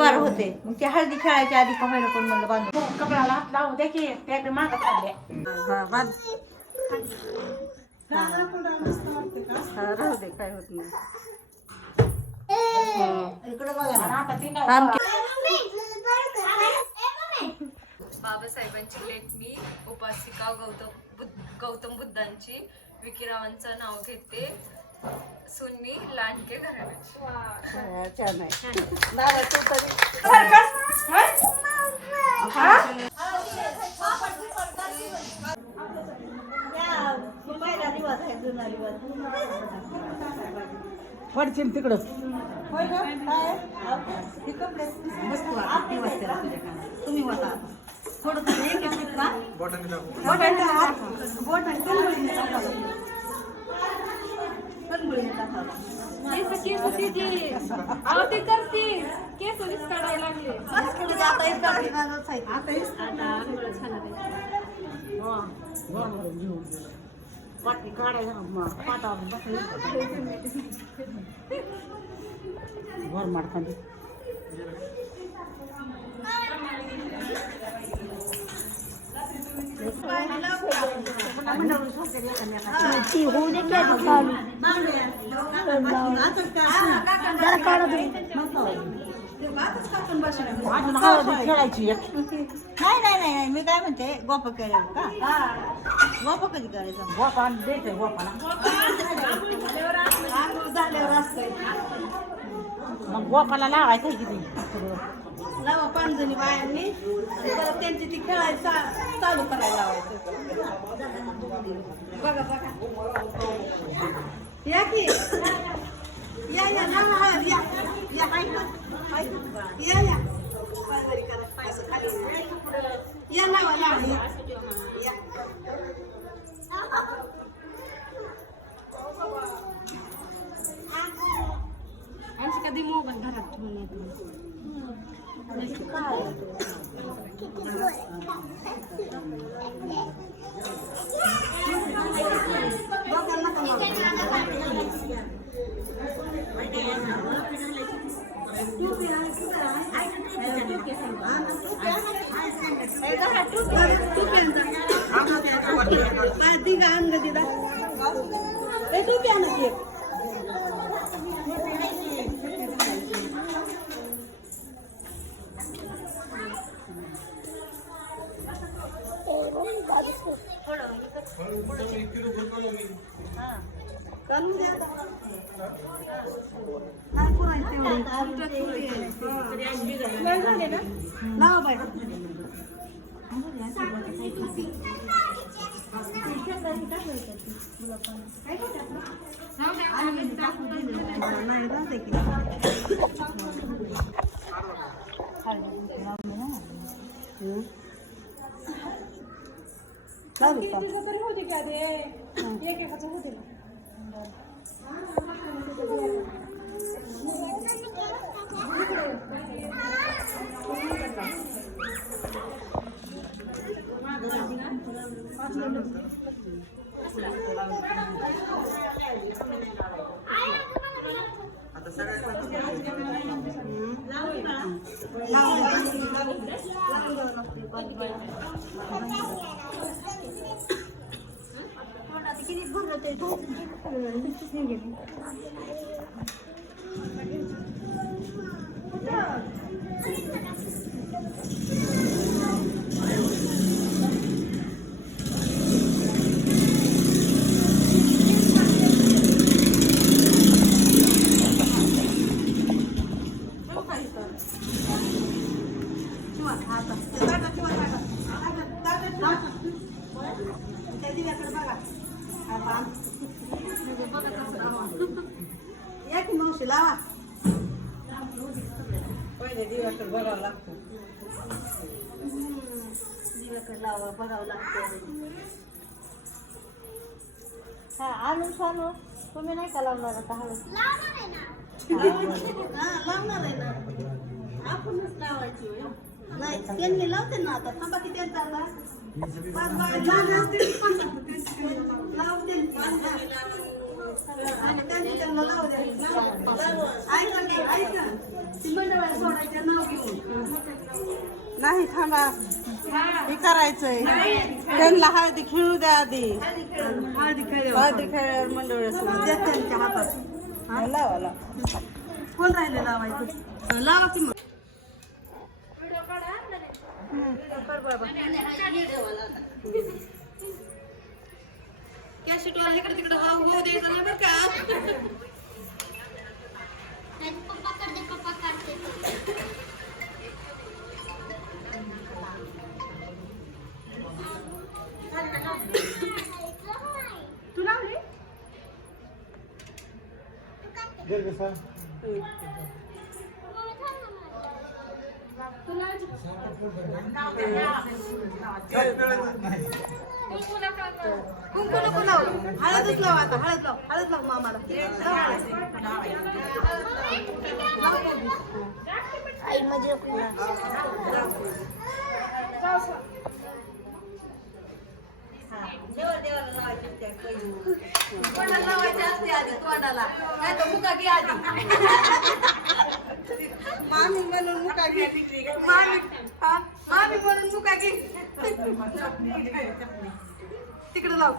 बरं होते. मग ते हळदी खेळायच्या आधी कमायला कोण म्हणलं बांधू कपड्याला हात लावू दे की त्या मागं चालले. बांध राहू दे काय होत नाही. बाबासाहेबांची लेख मी उपासिका गौतम बुद्धांची विकिरावांचं नाव घेते. सुन्नी लांडके घराण्याची. छान आहे. पडशील तिकडं तुम्ही होता थोडं पाठी काढायला वर मार खाली होऊ दे चालू जरा काढा खेळायची नाही मी काय म्हणते गोप केलं का गोप कधी करायचं गोपा द्यायचंय गोपाला झाल्यावर असतंय मग गोपाला लावायचं किती लावा 5 जणी बायांनी परत त्यांची ती खेळायला चालू करायला लावायचं. बघा या की या लावा हळद या पायरी करा पायस खाली या लावा या कधी मोबाईल घरात ठेवून या की मावशी लावा पहिले दिवाकडे बघावं लागतं दिवाकडे लावा बघावं लागतं हा आणू सांगू तुम्ही नाही का लावणार आता हळद लावणार आहे ना आपणच लावायची नाही त्यांनी लावते ना आता थांबा की त्यांचा लावते त्यांना लावू द्या ऐका ती मंडळाला सोडायचं नाव नाही थांबा हे करायचंय त्यांना हळदी खेळू द्या आधी हळदी खेळल्यावर मंडळ त्यांच्या हातात हा लावा लावा कोण राहिले लावायचं लावा की मग कॅशेटवाला इकडे तिकडे होऊ द्यायचं नाही बरं का पप्पा काढते तू लावली कुंकू नको लावू हळदच लाव आता हळद लाव मामाला आई म्हणजे तोंडाला लावायची असते आधी तोंडाला नाही तर मुका घे आधी मामी म्हणून मुका घे मामी म्हणून मुका घे तिकडे लाव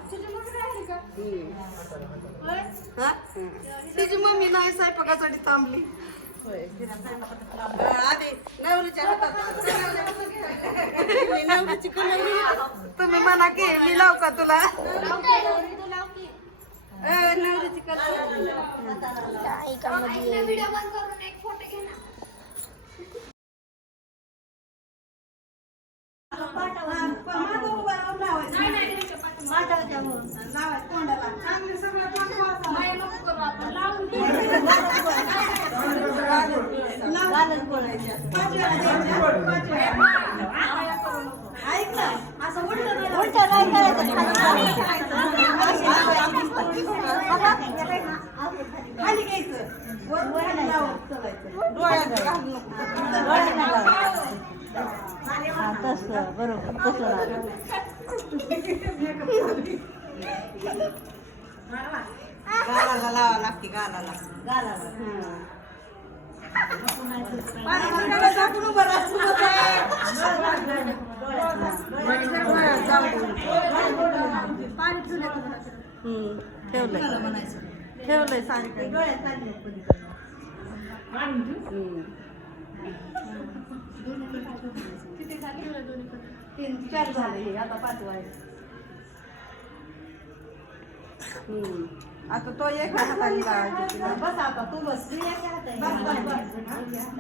हा? तिची मम्मी नाही स्वयंपाकासाठी थांबली आधी नवरीच्या हातात नवरीची कलवरी तुम्ही म्हणा की मी लाव का तुला नवरीची कलवरी ऐक ना असं उलट खाली घ्यायचं वर लावून चलायचं डोळ्यात घालू नको तसं बरोबर तसं गालाला लावा लागते गालाला ठेवलंय तीन चार झाले आता 5 आहे आता तो एक हाताने लावायचा बस आता तू बस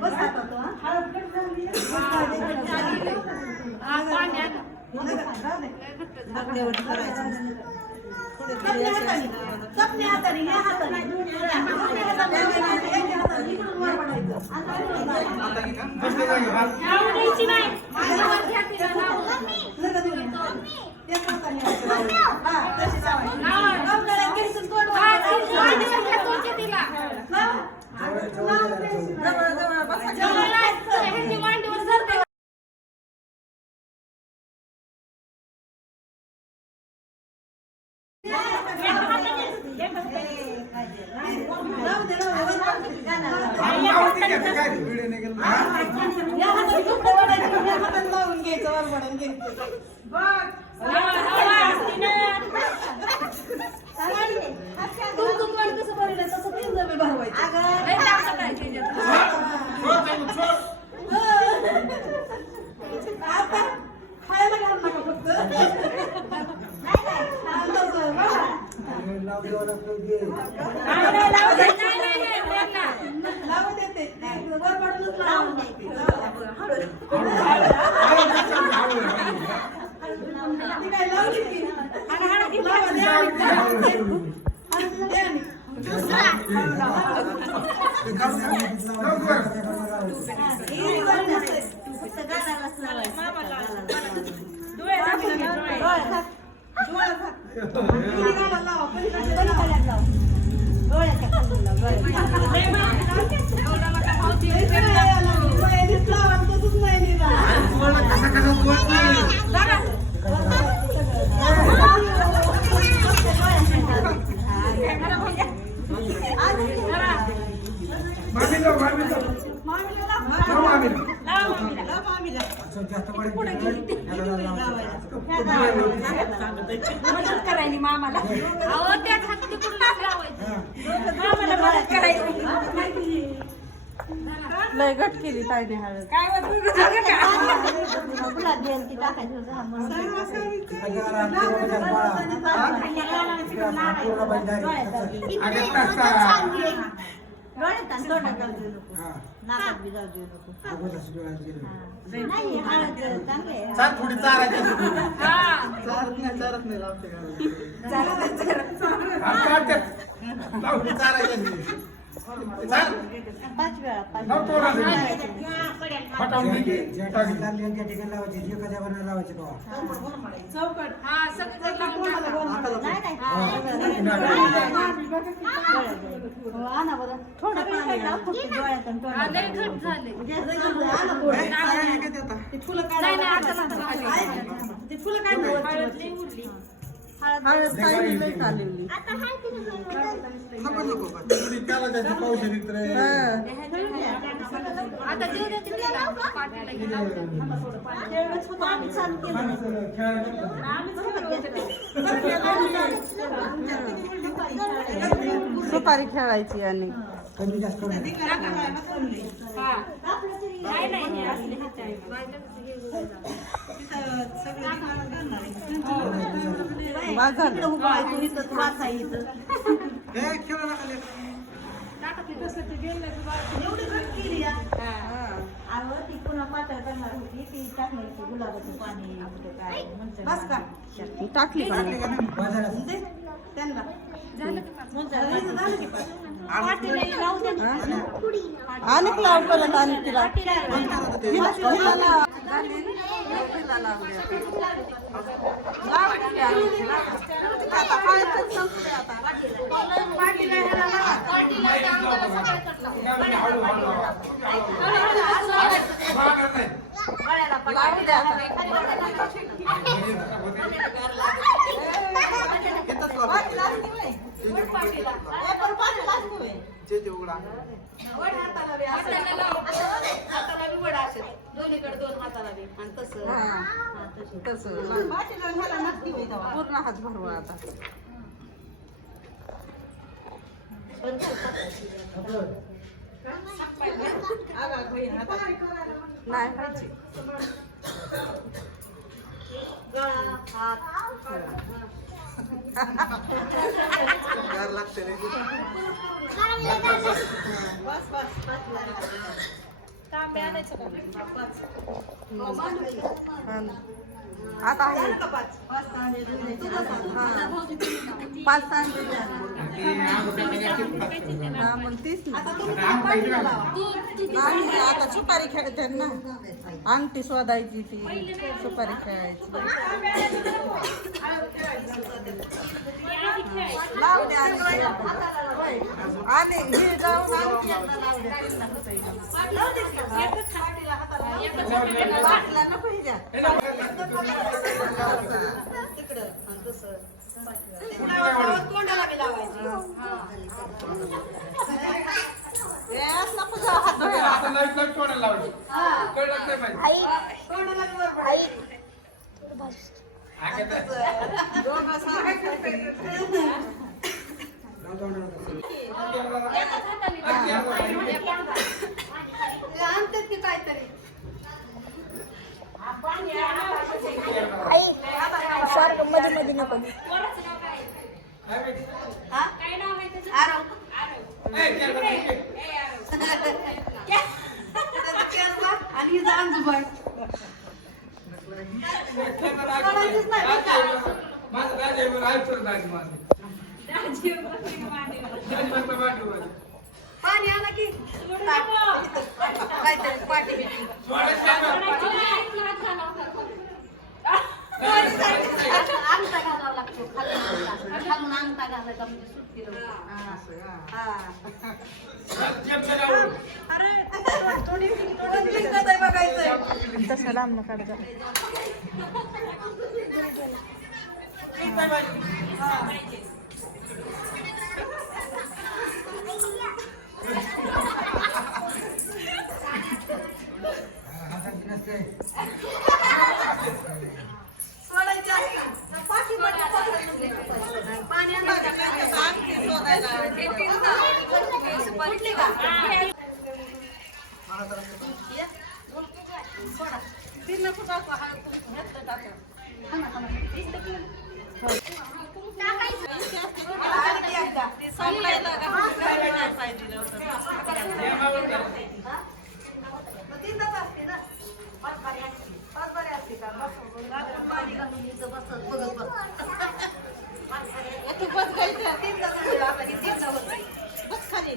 बस आता तो चपण्या हाताने या हाताने लावून घ्यायचं वरबडून घ्यायचं कसं भरलं तसं 3 डबे भरवायचे आता खायला घाल नका फक्त लावून देते वरबडूनच लावून देते काय लावली की मामी मदत करायची मामाला. अहो त्याच हाती कुठलाच लावायचं. मामाला मदत करायची. लय घट केली ताईने हळद. काय थोडी चारायची हळद ताईने लय चालवली. सुपारी खेळायची आणि बाजार टाकली आणि लाव परत आणि तिला दोन्हीकडे दोन हाताला बी आणि तसं पूर्ण हात भरवा आता. नाही खायची. आता आहे 5 तांदूळ. हा मग तीच ना. नाही आता सुपारी खेळते ना. अंगठी शोधायची ती सुपारी खेळायची. लावले आणि हे जाऊन तोंडाला बी लावायची. आणतात की काहीतरी सारखं मध्ये मध्ये नको. काय नाव आहे त्याचं? आरव. आणि हिचा अंजुबाई. पाणी आला की काहीतरी पाठी बिटी अंगठा घालावा लागतो. खालून अंगठा घालायचा म्हणजे सुट्टी तसं लांब न काढ. सोडायची आहे का? पाणी आणलं का? आणखी शोधायला. कुठली का? सोडा. तिला कुठं असं हळद तुम्ही ह्यातलं टाका. आणखी एकदा. संपलायला का? नाही पाहिजे लवकर. मग तीनच असते ना? पाच बारी असते का? बस. पाणी घालून इथं बसत बघत बस. तू बस खायचं. तीनदा झालं आता. ही तीनदा होत आहे. बस खाली.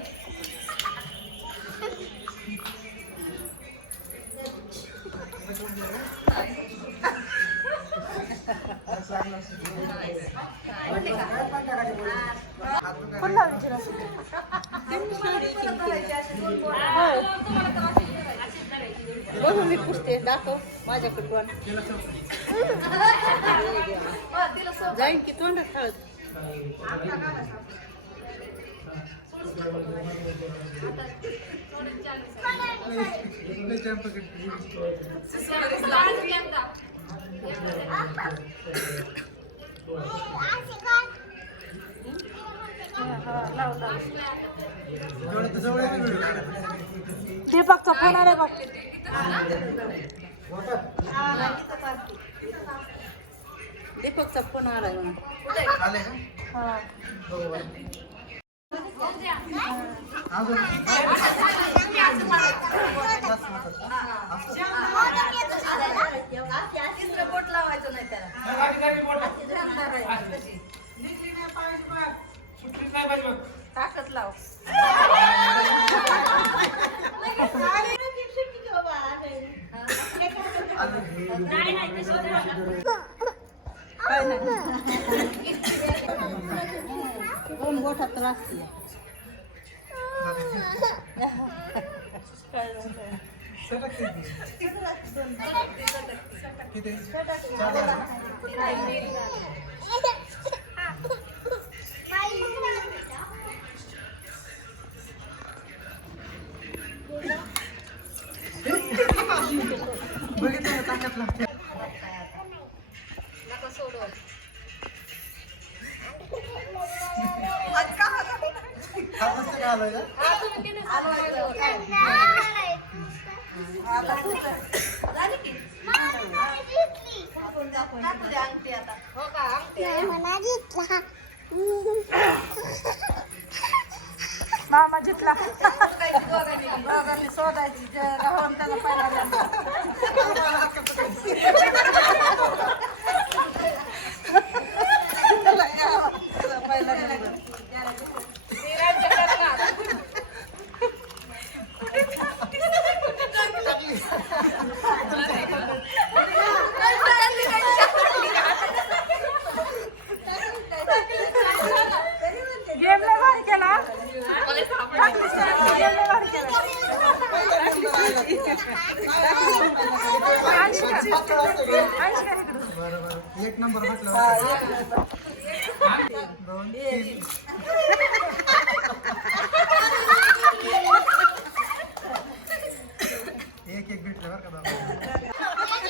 बघू मी पुसते दाखव माझ्याकडे पण जाईन की तोंडात हळद दीपकचा फोन आला बघ दीपकचा फोन आला आले का? बोट लावायचं नाही त्याला ताकद लाव दोन गोठा त्रास किती? बघितलं ताकद लागते हात आलोय का? मामा जितला दोघांनी शोधायची राहून त्याला पहिला एक नंबर म्हटलं दोन तीन एक एक भेटलं बरं का बाबा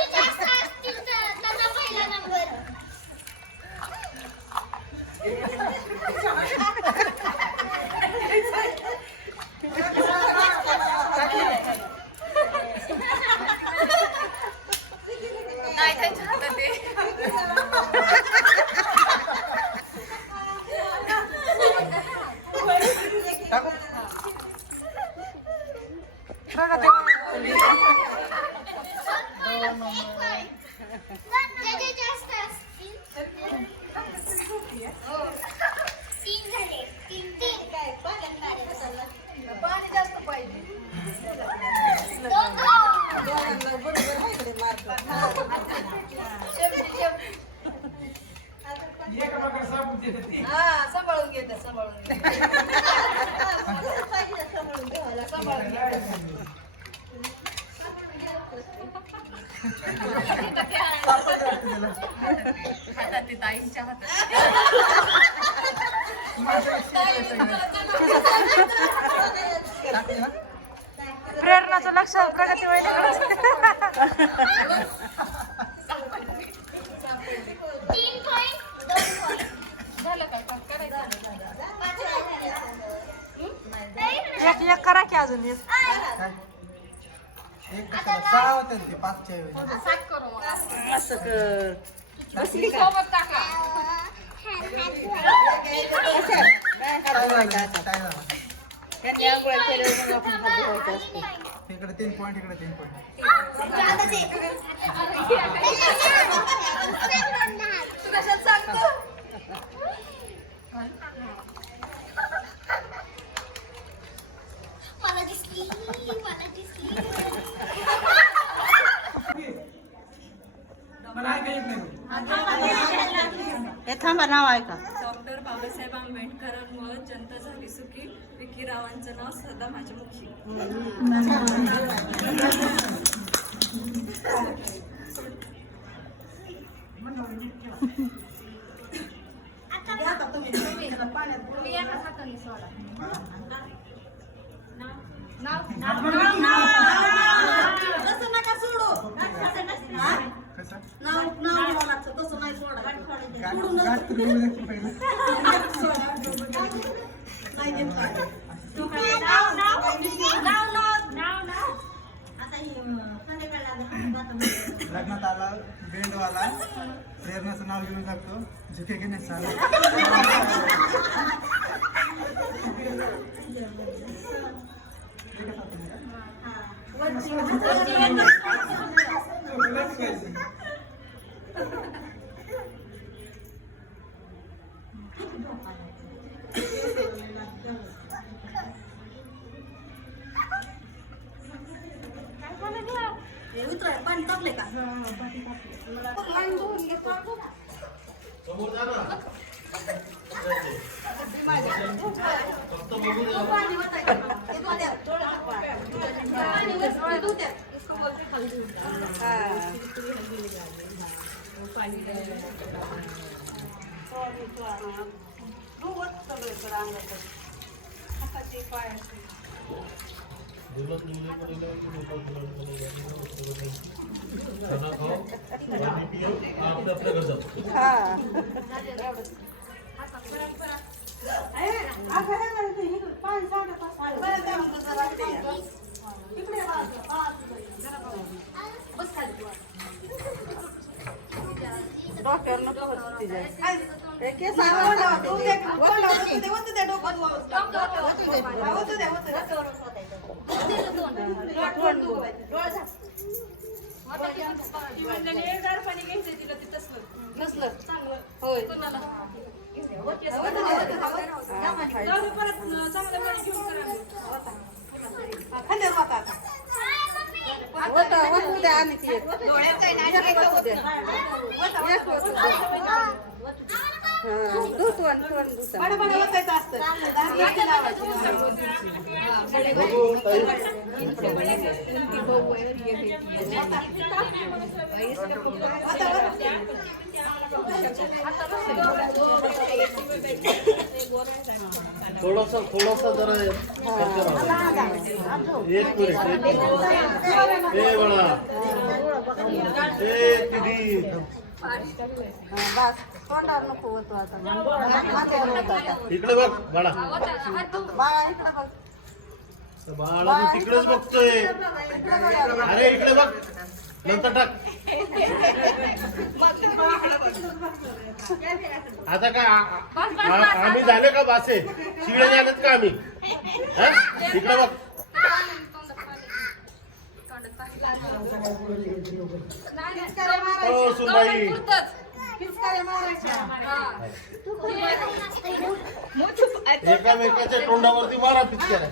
नाही त्यांच्या हातात आहे. पाणी जास्त पाहिजे हा सांभाळून घेते सांभाळून हातात ते ताईंच्या हातात. प्रेरणाचं लक्ष प्रगती वहिनीकडे झालं काय करायचं एक करा की अजून एक. काय एक कशाला 6 होते ते 5च्या ऐवजी सात करू मग असं कर सोबत टाका काय झालं काय झालं ह्यांनी आंघोळ्या केल्यावर मग आपण हात धुवायचे असते. इकडे 3 पॉईंट इकडे 3 पॉईंट हे थांबा नाव ऐका. डॉक्टर बाबासाहेब आंबेडकरांमुळे जनता झाली सुखी. विकीरावांचं नाव सदा माझ्या मुखी. तसं नका सोडू. कसं नाव घ्यावं लागतं, तसं नाही सोडायचं. गाठ फिरवून पहिलं नाही देत काय. लग्नात आला बेंडवाला प्रेरणाचं नाव घेऊन टाकतो झुके घेणे चालू पाणी टाकले का? थोडासा जरा एक मिनिट ए बळा ए दीदी बस तोंडावर नको होतो आता. माझ्यावर होतं आता. इकडे बघ बाळा बाळा इकडं बघ. बाळा मी तिकडेच बघतोय अरे इकडे बघ नंतर टाक आता काय आम्ही झाले का बासे शिळे झालेत का आम्ही हा? इकडे बघ ओ सुनबाई एकामेकाच्या तोंडावरती मारा पिक्चर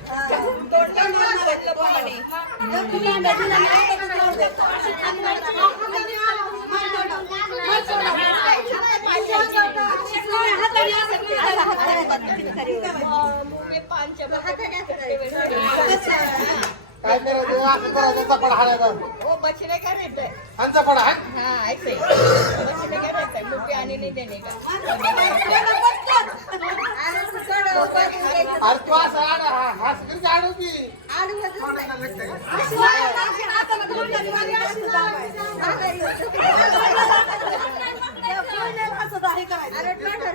काय करायचं असं करायचं चपडा हाणायचा हो बछडे करायचंय आणि चपडा हाण हा ऐकतंय बछडे करायचंय मुठी आणि नाही देणे का अरे तू असं असं कधी आडवती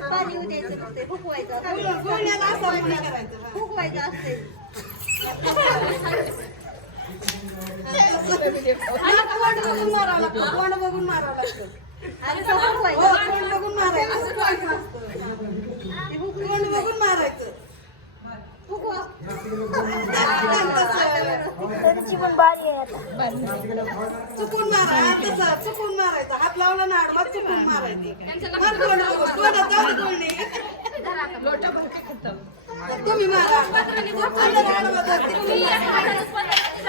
पाणी द्यायचं ते फुकवायचं फुकवायचं असते कोण बघून मारावं लागतं कोण बघून मारायचं कोण बघून मारायचं पण बारी आहे आता चुकून मारा तसं चुकून मारायचं हात लावला ना आडवा चुकून मारायचं तुम्ही मारा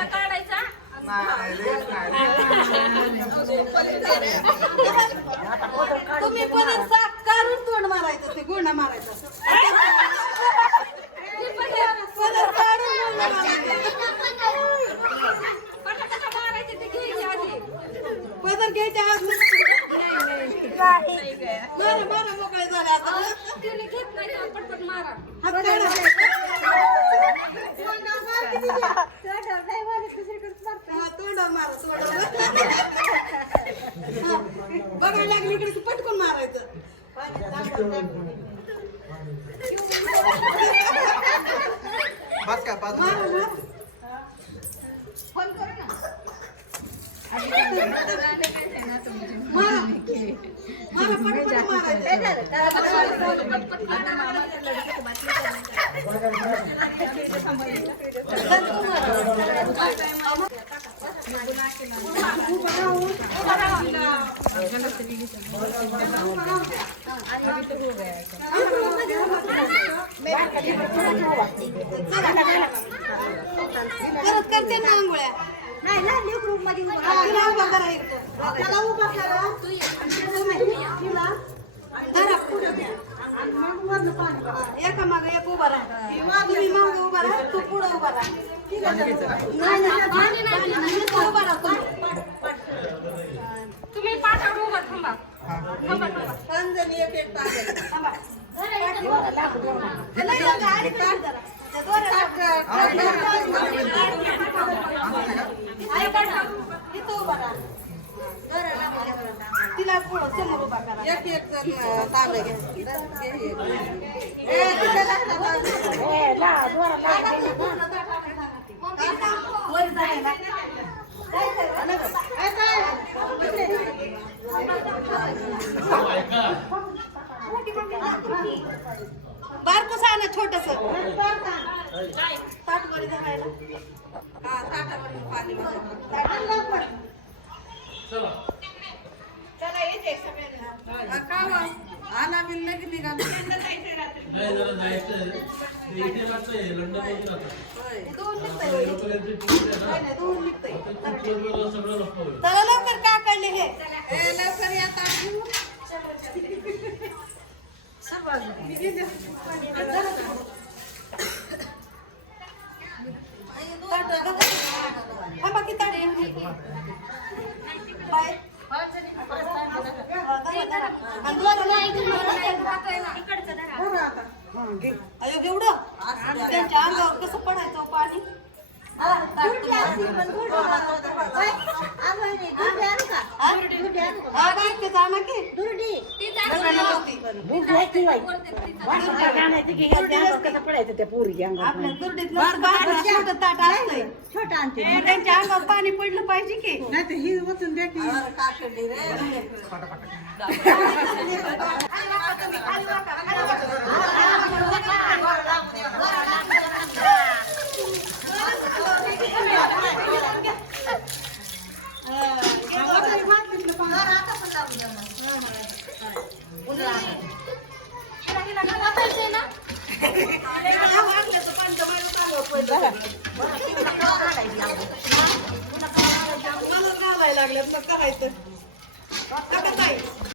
काढायचा तुम्ही परत साफ काढून तोंड मारायचं ते गुन्हा मारायचं परत काढून पदर घ्यायच्या हात मारा मारा मोकळे झाले आता घेत नाही पटपट मारा हात काढा तोंडावर मारा तोंडावर बघायला लागली इकडे तू पटकून मारायचं बस का पाच मारा मारा मारा मारा पटकन परत करते ना आंघोळ्या नाही ना ग्रुप मध्ये तिला उभा करा त्याला उभा करा तिला धरा पुढे घ्या आणि मग वरनं पाणी काढा. एका मागे एक उभा राहा तुम्ही मागे उभा राहा तू पुढे उभा राहा नाही नाही तू उभा राहा तुम्ही पाठावर उभा थांबा थांबा थांबा पंजनी एक एक पाच थांबा नाही गाडी काढ जरा त्या इथं उभा राहा तिला पुढं समोर उभा करा एक एक जण तांबे घ्या बारकोस आहे ना छोटस ताटवडी धरायला हा ताटावर पाणी चला येते सगळे आला बिल नाही निघाला दोन निघतंय चला लवकर का काढले हे लवकर या थांबा की ताडे बाय अयो एवढं त्यांच्या अंगावर कसं पडायचं पाणी पडायचं त्या पोरी आपल्या दुर्डीत छोटं ताट असतंय छोटं आणते त्यांच्या अंगावर पाणी पडलं पाहिजे की नाही तर ही वचून द्या की लागल्यात मग करायचं